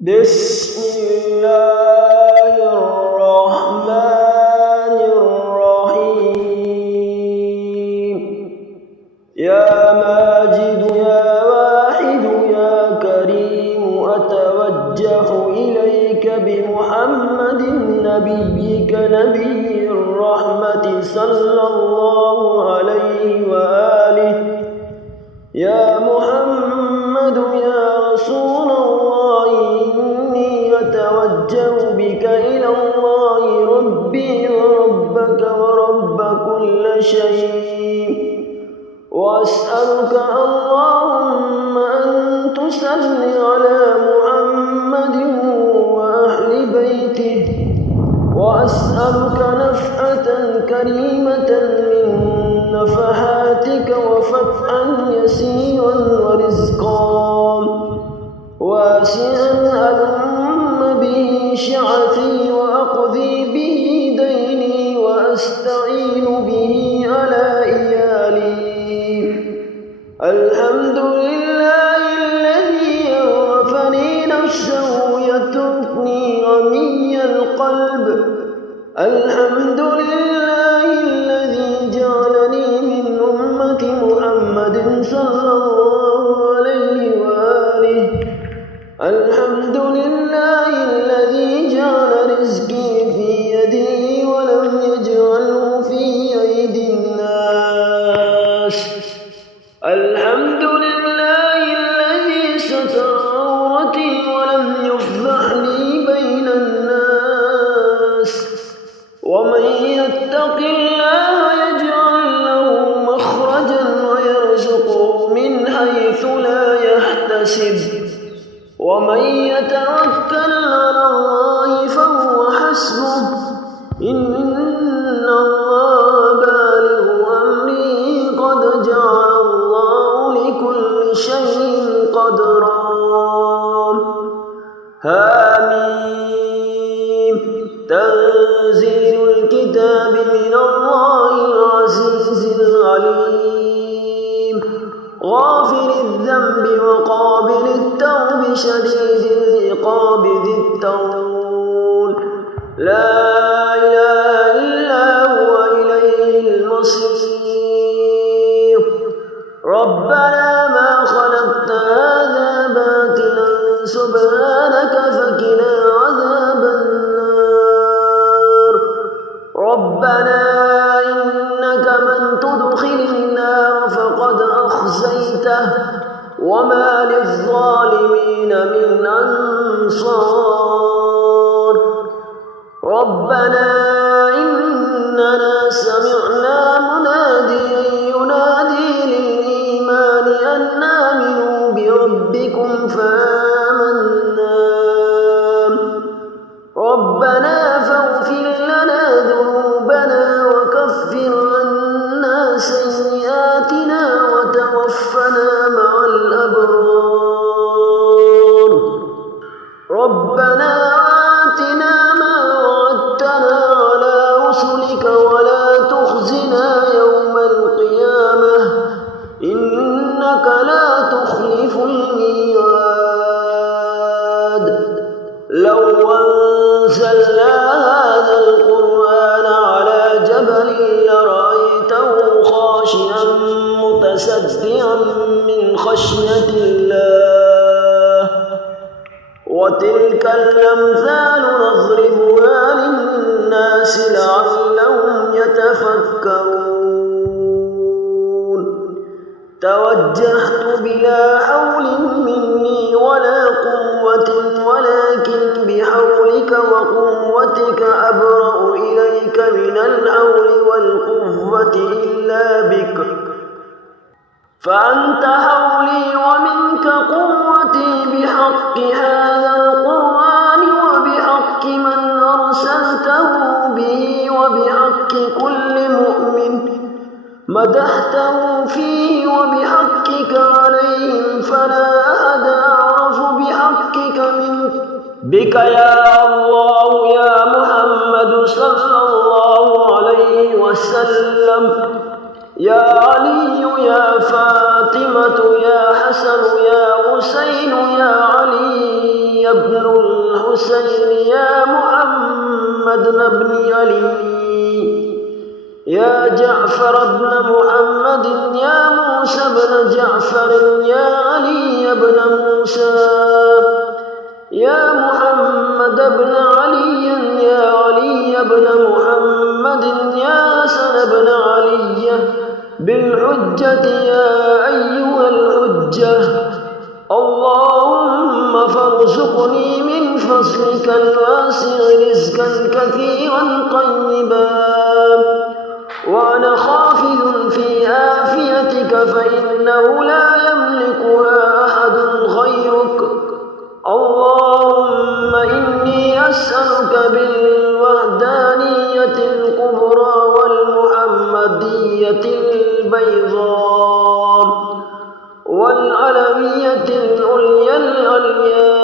بسم الله الرحمن الرحيم. يا ماجد يا واحد يا كريم أتوجه إليك بمحمد نبيك نبي الرحمة صلى الله عليه وآله. يا محمد يا رسول الله إني أتوجه بك إلى الله ربي وربك ورب كل شيء، وأسألك اللهم أن تصلي على محمد وأهل بيته، وأسألك نفحة كريمة من نفحاتك وفتحا يسيرا ورزقا واسعا ألم به شعثي وأقضي به ديني وأستعين به على إيالي. الحمد لله الذي عرفني نفسه يتركني غني القلب. الحمد لله الذي جعلني من أمة محمد صلى الله عليه وآله. الحمد لله الذي جعل رزقي في يدي ولم يجعله في أيدي الناس. الحمد لله الذي ستر عورتي ولم يفضح لي بين الناس. ومن يتق الله يجعل له مخرجا ويرزقه من حيث لا يحتسب. ومن يتوكل على الله فهو حسبه. إن الله بالغ أمره قد جعل الله لكل شيء قدرا. آمين. تنزيل الكتاب من الله العزيز العليم، غافر الذنب وقابل التوب شديد العقاب ذي الطول. لا إله إلا هو إليه المصير. ربنا ما خلقت هذا باطلا سبحانك فقنا عذاب النار. ربنا إنك من تدخل النار فقد أخزيته وما للظالمين من أنصار. ربنا إننا سمعنا مناديا ينادي للإيمان أن آمنوا بربكم فآمنا. ربنا فاغفر لنا ذنوبنا وكفر عنا سيئاتنا وتوفنا مع الأبرار. ربنا آتنا ما وعدتنا على رسلك ولا تخزنا يوم القيامة إنك لا تخلف الميعاد. لو أنزلنا هذا القرآن على جبل لرأيته خاشعا متصدعا من خشية الله. وتلك الأمثال نضربها للناس لعلهم يتفكرون. توجهت بلا حول مني ولا قوة ولكن بحولك وقوتك أبرأ إليك من الحول والقوة إلا بك. فأنت حولي ومنك قوتي بحق هذا القرآن وبحق من أرسلته به وبحق كل مؤمن مدحته فيه وبحقك عليهم فلا أحد أعرف بحقك منك. بك يا الله يا محمد صلى الله عليه وسلم. يا علي يا فاطمة يا حسن يا حسين يا علي علي بن الحسين يا محمد بن علي يا جعفر بن محمد يا موسى بن جعفر يا علي بن موسى يا محمد بن علي يا علي بن محمد يا حسن بن علي بالحجة يا أيها الحجة اللهم فارزقني من فضلك الواسع رزقا كثيرا طيبا وأنا خافض في عافيتك فإنه لا يملكها أحد غيرك اللهم إني أسألك بالوحدانية الكبرى والمحمدية البيضاء والعلوية العليا العليا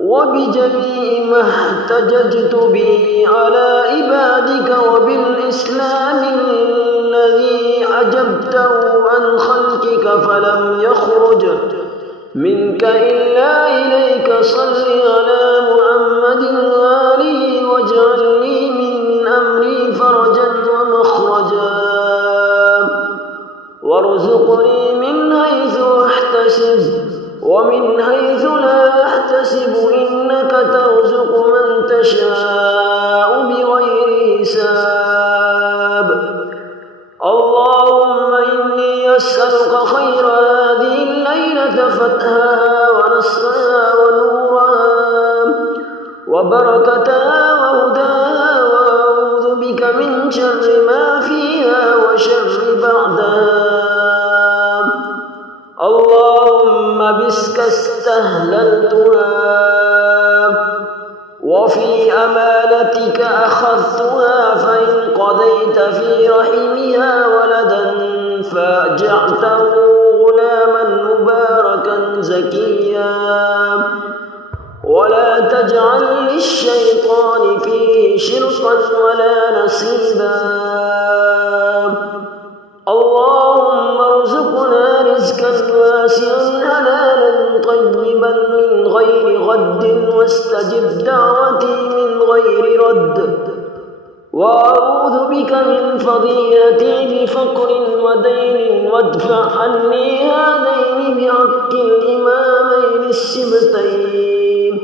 وبجميع ما احتججت به على عبادك وبالإسلام الذي عجبته عن خلقك فلم يخرج منك إلا إليك صل على محمد وآله واجعل لي من أمري فرجا ومخرجا وارزقني من حيث أحتسب ومن حيث لا أحتسب إنك ترزق من تشاء بغير حساب اللهم إني أسألك خير هذه الليلة فتحها ونصرها ونورها وبركتها وهداها وأعوذ بك من شر ما فيها وشر بعدها اللهم بسك استهللتها وفي أمانتك أخذتها فإن قضيت في رحمها ولدا فأجعته غلاما مباركا زكيا ولا تجعل للشيطان فيه شرقا ولا نصيبا اللهم ارزقنا رزقا واسعا حلالا طيبا من غير غد واستجب دعوتي من غير رد وأعوذ بك من فضيلة بفقر ودين وادفع عني هذين بحق الإمامين السبتين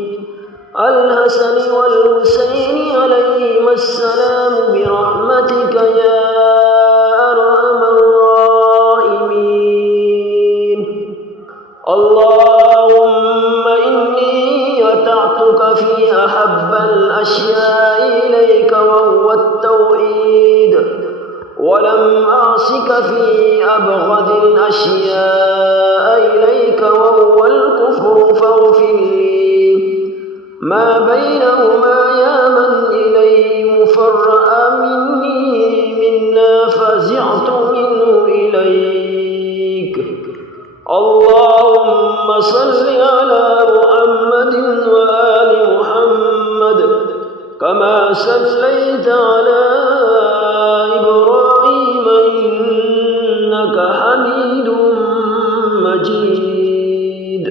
الحسن والحسين عليهما السلام برحمتك يا أرحم الراحمين اللهم إني أطعتك في أحب الأشياء إليك وهو التوحيد ولم أعصك في أبغض الأشياء إليك وهو الكفر فاغفر لي ما بينهما يا من إليه مفرأ مني منا فزعت منه إليك اللهم صل على محمد وآل محمد كما صليت على إبراهيم إنك حميد مجيد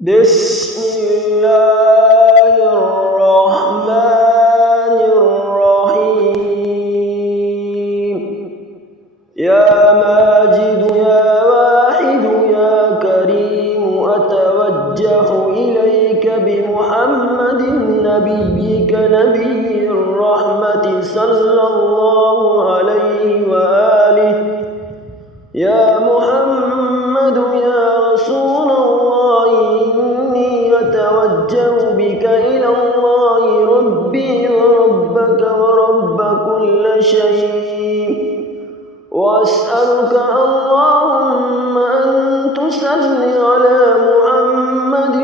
بسم الله الرحمن الرحيم يا ماجد يا واحد يا كريم أتوجه إليك بمحمد نبيك نبي الرحمة صلى الله عليه وآله يا محمد يا رسول الله إني أتوجه بك إلى الله ربي وربك ورب كل شيء وأسألك اللهم أن تصلي على محمد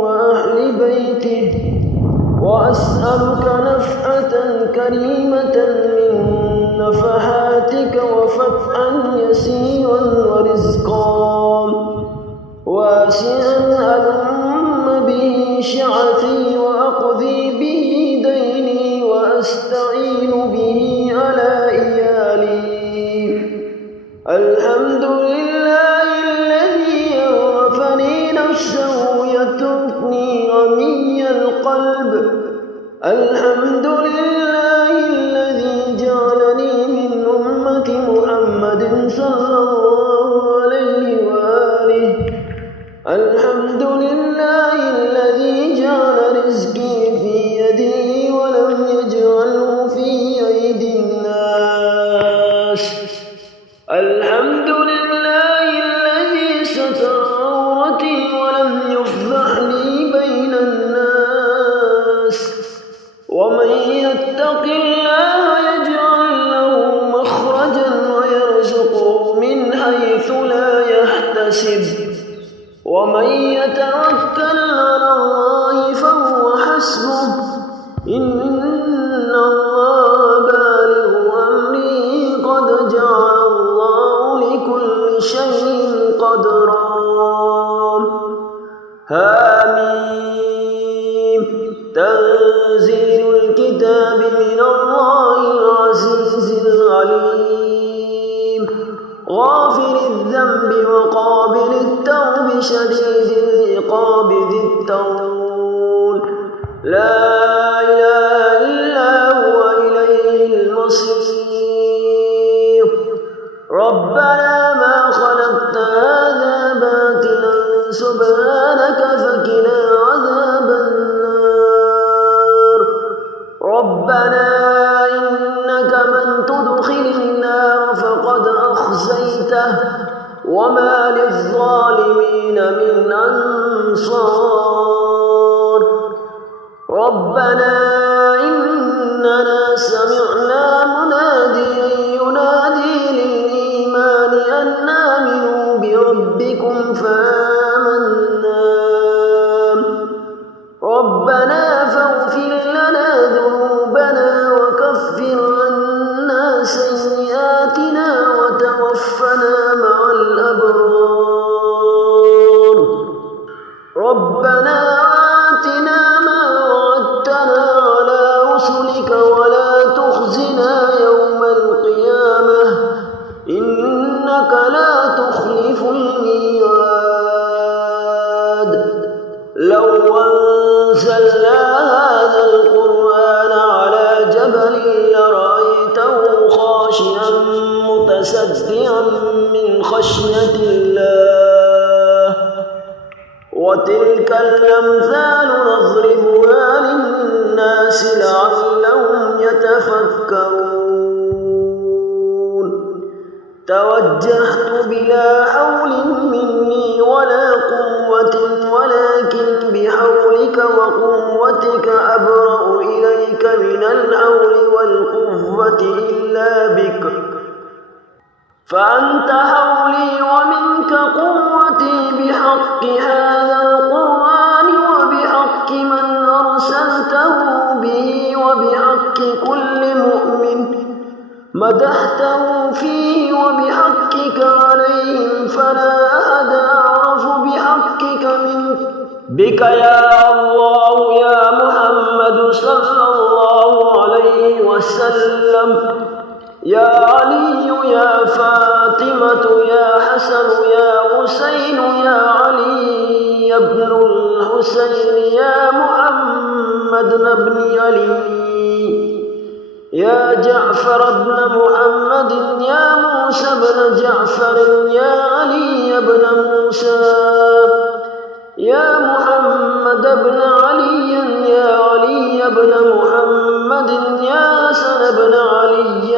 وأهل بيته وأسألك نفحة كريمة من نفحاتك وفتحا يسيرا ورزقا واسعا ألم به شعثي وأقضي به ديني وأستعين به على إيالي الحمد لله الذي عرفني نفسه القلب. الحمد لله الذي جعلني من أمة محمد صلى الله عليه وآله. الحمد لله الذي جعل رزقي في يدي ولم يجعله في أيدي الناس. الحمد لله الذي ستر عورتي ولم يفضحني بين الناس. ومن يتق الله يجعل له مخرجا ويرزقه من حيث لا يحتسب. ومن يتوكل على الله فهو حسبه. إن الله بالغ أمره قد جعل الله لكل شيء قدرا. حميم. تنزيل الكتاب من الله العزيز العليم. غافر الذنب وقابل التوب شديد العقاب ذي الطول. لا إله إلا هو إليه المصير. ربنا ما خلقت هذا باطلا سبحانك فقنا عذاب النار. ربنا إنك من تدخل النار فقد أخزيته وما للظالمين من أنصار. ربنا إننا سمعنا مناديا ينادي للإيمان أن آمنوا بربكم فآمنا. ربنا فاغفر لنا ذنوبنا وكفر عنا سيئاتنا وتوفنا مع الأبرار. ربنا آتنا ما وعدتنا على رسلك ولا تخزنا يوم القيامة إنك لا تخلف الميعاد. لو أنزلنا هذا القرآن على جبل لرأيته خاشعا متصدعا من خشية الله. وتلك الأمثال نضربها للناس لعلهم يتفكرون. توجهت بلا حول مني ولا قوة ولكن بحولك وقوتك أبرأ إليك من الحول والقوة إلا بك. فأنت حولي ومنك قوتي بحق هذا القرآن وبحق من أرسلته به وبحق كل مؤمن مدحته فيه وبحقك عليهم فلا أحد أعرف بحقك منك. بك يا الله يا محمد صلى الله عليه وسلم. يا علي يا فاطمة يا حسن يا حسين يا علي يا ابن الحسين يا محمد بن علي يا جعفر بن محمد يا موسى بن جعفر يا علي بن موسى يا محمد بن علي يا علي بن محمد يا حسن بن علي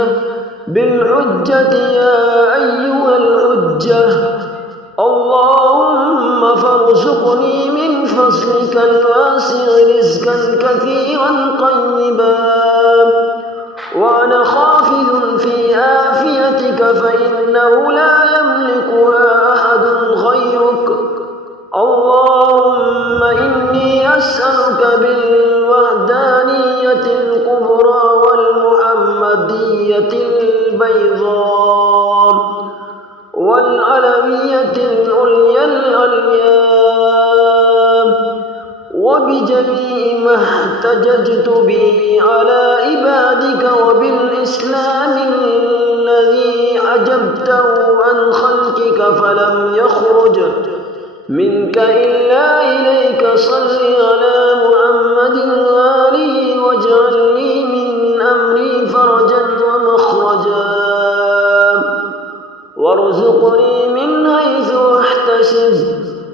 بالحجة يا أيها الحجة. اللهم فارزقني من فضلك الواسع رزقا كثيرا طيبا وأنا خافض في عافيتك فإنه لا يملكها أحد غيرك. اللهم إني أسألك بالوحدانية الكبرى والمحمدية البيضاء والعلوية العليا العليا وبجميع ما احتججت به على عبادك وبالإسلام الذي عجبته عن خلقك فلم يخرج منك إلا إليك. صل على محمد وارزقني من حيث أحتسب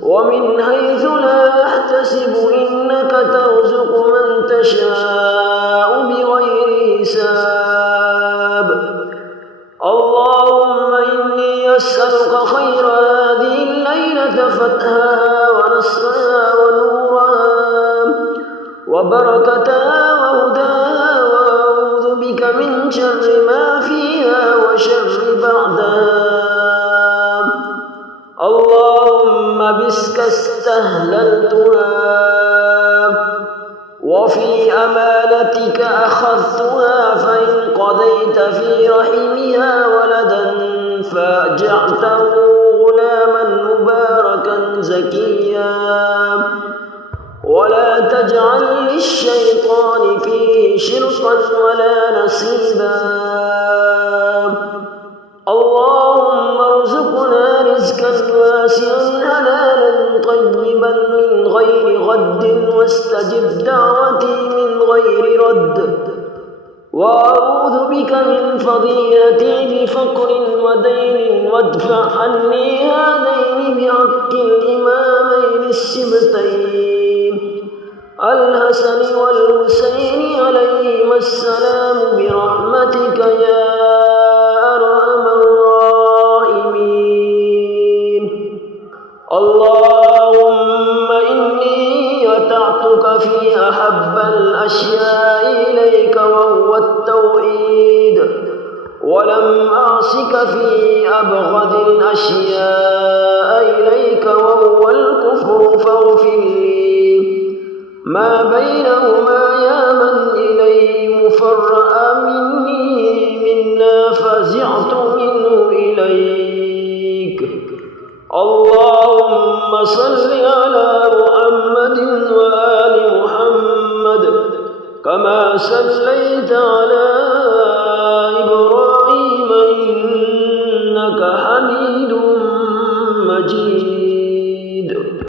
ومن حيث لا أحتسب إنك ترزق من تشاء بغير حساب. اللهم إني أسألك خير هذه الليلة فتحها ونصرها ونورها وبركتها وهداها، وأعوذ بك من شر ما فيها وشر بعدها. اللهم بسك استهللتها وفي أمانتك أخذتها، فإن قضيت في رحمها ولدا فأجعته غلاما مباركا زكيا، ولا تجعل للشيطان فيه شرقا ولا نصيبا. اللهم ارزقنا رزقا واسعا حلالا طيبا من غير غد، واستجب دعوتي من غير رد. وأعوذ بك من فضيلتي بفقر ودين، وادفع عني هذين بحق الإمامين السبتين الحسن والحسين عليهما السلام برحمتك يا أرحم الراحمين. اللهم إني أطعتك في أحب الأشياء إليك وهو التوحيد، ولم أعصك في أبغض الأشياء إليك وهو الكفر، فاغفر لي ما بينهما يا من إليه مفرأ مني منا فزعت منه إليك. اللهم صل على محمد وآل محمد كما صليت على